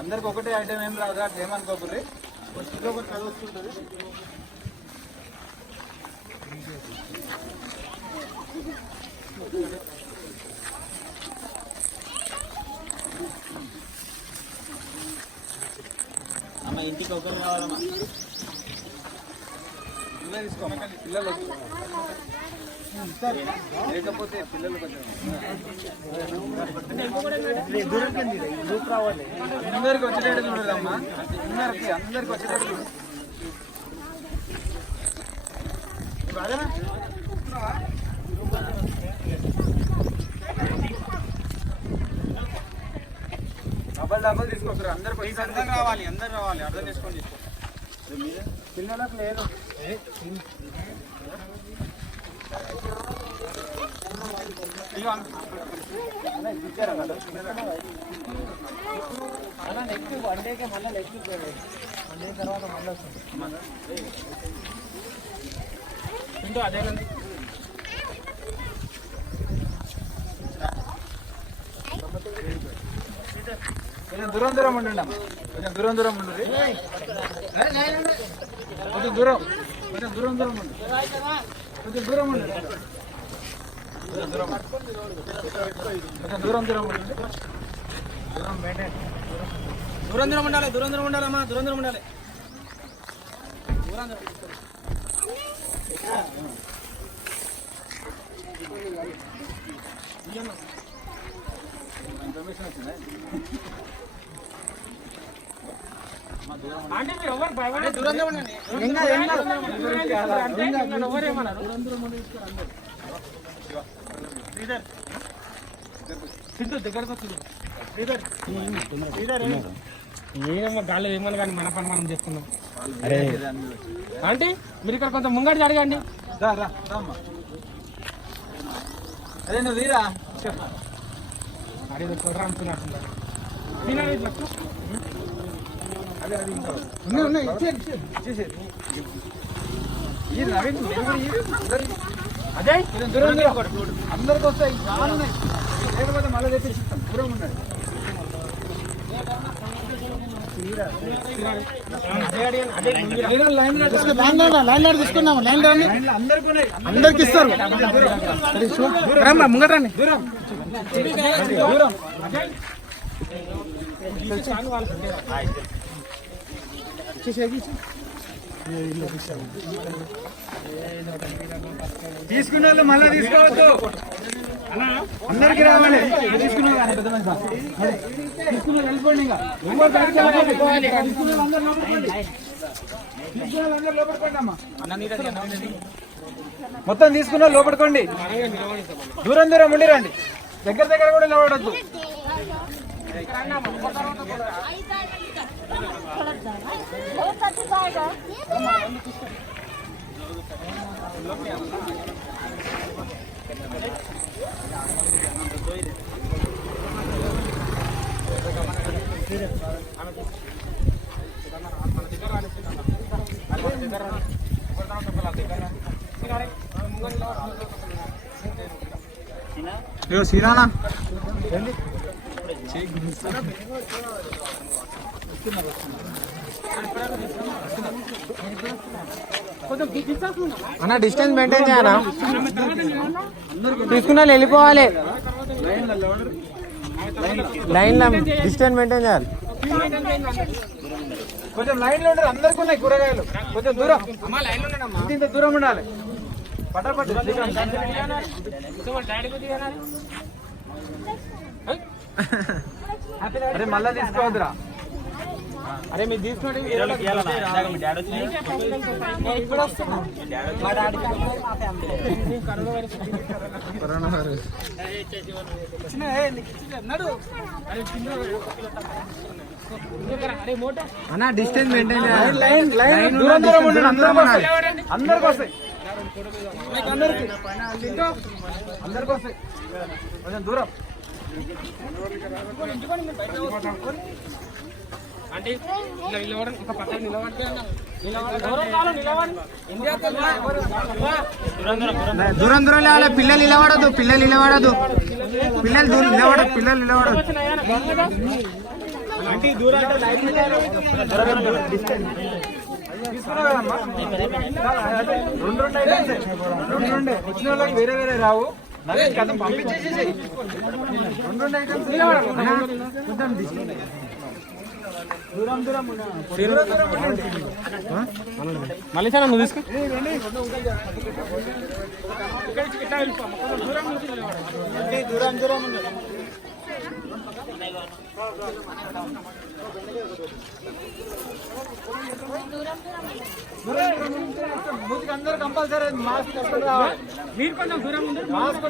అందరికి ఒకటే ఐటమ్ ఏం రాదు అట్లా ఏమనుకోకూడదు. ఒకటి చదువుతుంటుంది. అమ్మ ఇంటికి ఒకరు కావాలమ్మా. పిల్లలు తీసుకోమ్మా. పిల్లలు లేకపోతే పిల్లలు కొంచెం అందరికి వచ్చేటట్టు చూడదమ్మా. అందరికి వచ్చేటట్టు చూడు. డబ్బులు తీసుకొస్తారు. అందరు రావాలి. అర్థం చేసుకోండి. పిల్లలకు లేదు. నెక్స్ట్ వన్ డేకే మళ్ళీ నెక్స్ట్ వన్ డే తర్వాత మళ్ళీ వస్తుంది. అదే కండి. కొంచెం దూరం ఉండండి. కొంచెం దూరం ఉండండి. కొంచెం దూరం ఉండండి. కొంచెం దూరం ఉండండి. దూరం ఉండాలమ్మా. దూరం ఉండాలి. ఇన్ఫర్మేషన్ వచ్చిందా? అంటే మీరు ఎవరు దూరంగా ఉండండి. దగ్గరకు వచ్చింది. ఏమో గాలి ఏమని కానీ మన పని మనం చేస్తున్నాం. అంటే మీరు ఇక్కడ కొంచెం ముంగడి అడగండి. అదే నువ్వు వీరా అదే కుర్ర అనుకున్నట్టున్నారు. అదే అందరికి వస్తాయి. లేకపోతే మళ్ళీ తెప్పిస్తాం. దూరం ఉండండి. తీసుకున్నాము. అందరికి ఇస్తారు. ముంగటండి. దూరం తీసుకున్న వాళ్ళు మళ్ళీ తీసుకోవద్దు. అందరికి రావాలి. తీసుకున్న వెళ్ళిపోండి. మొత్తం తీసుకున్న లోపడుకోండి. దూరం ఉండి రండి. దగ్గర కూడా నిలబడద్దు. సీరానా అన్న డిస్టెన్స్ మెయింటైన్ చేయాలా? తీసుకున్న వెళ్ళిపోవాలి. లైన్ లో డిస్టెన్స్ మెయింటైన్ చేయాలి. కొంచెం లైన్ లో ఉంటారు. అందరికి ఉన్నాయి కూరగాయలు. కొంచెం దూరం ఇంత దూరం ఉండాలి. పటాపట్ అరే మళ్ళా తీసుకోవద్దురా. అరే మీరు తీసుకుంటే అన్న డిస్టెన్స్ మెయింటైన్ చేయాలి. అందరికి వస్తాయి. అందరికి వస్తాయి. కొంచెం దూరం అంటే ఇలా నిలవడం ఒక పక్కన నిలబడితే దూరం దూరం లేవాలి. పిల్లలు నిలబడదు, పిల్లలు నిలబడదు, పిల్లలు దూరం నిలబడదు, పిల్లలు నిలబడదు. అంటే దూరం అంటే లైట్ రెండు రెండు వచ్చిన వాళ్ళకి వేరే వేరే రావు. కథ పంపించేసి రెండు ఐటమ్స్ దూరం దూరం మళ్ళీ సార్ నువ్వు తీసుకో. దూరం దూరం అందరూ కంపల్సరీ మాస్క్ రావాలి. మీరు కొంచెం దూరం మాస్క్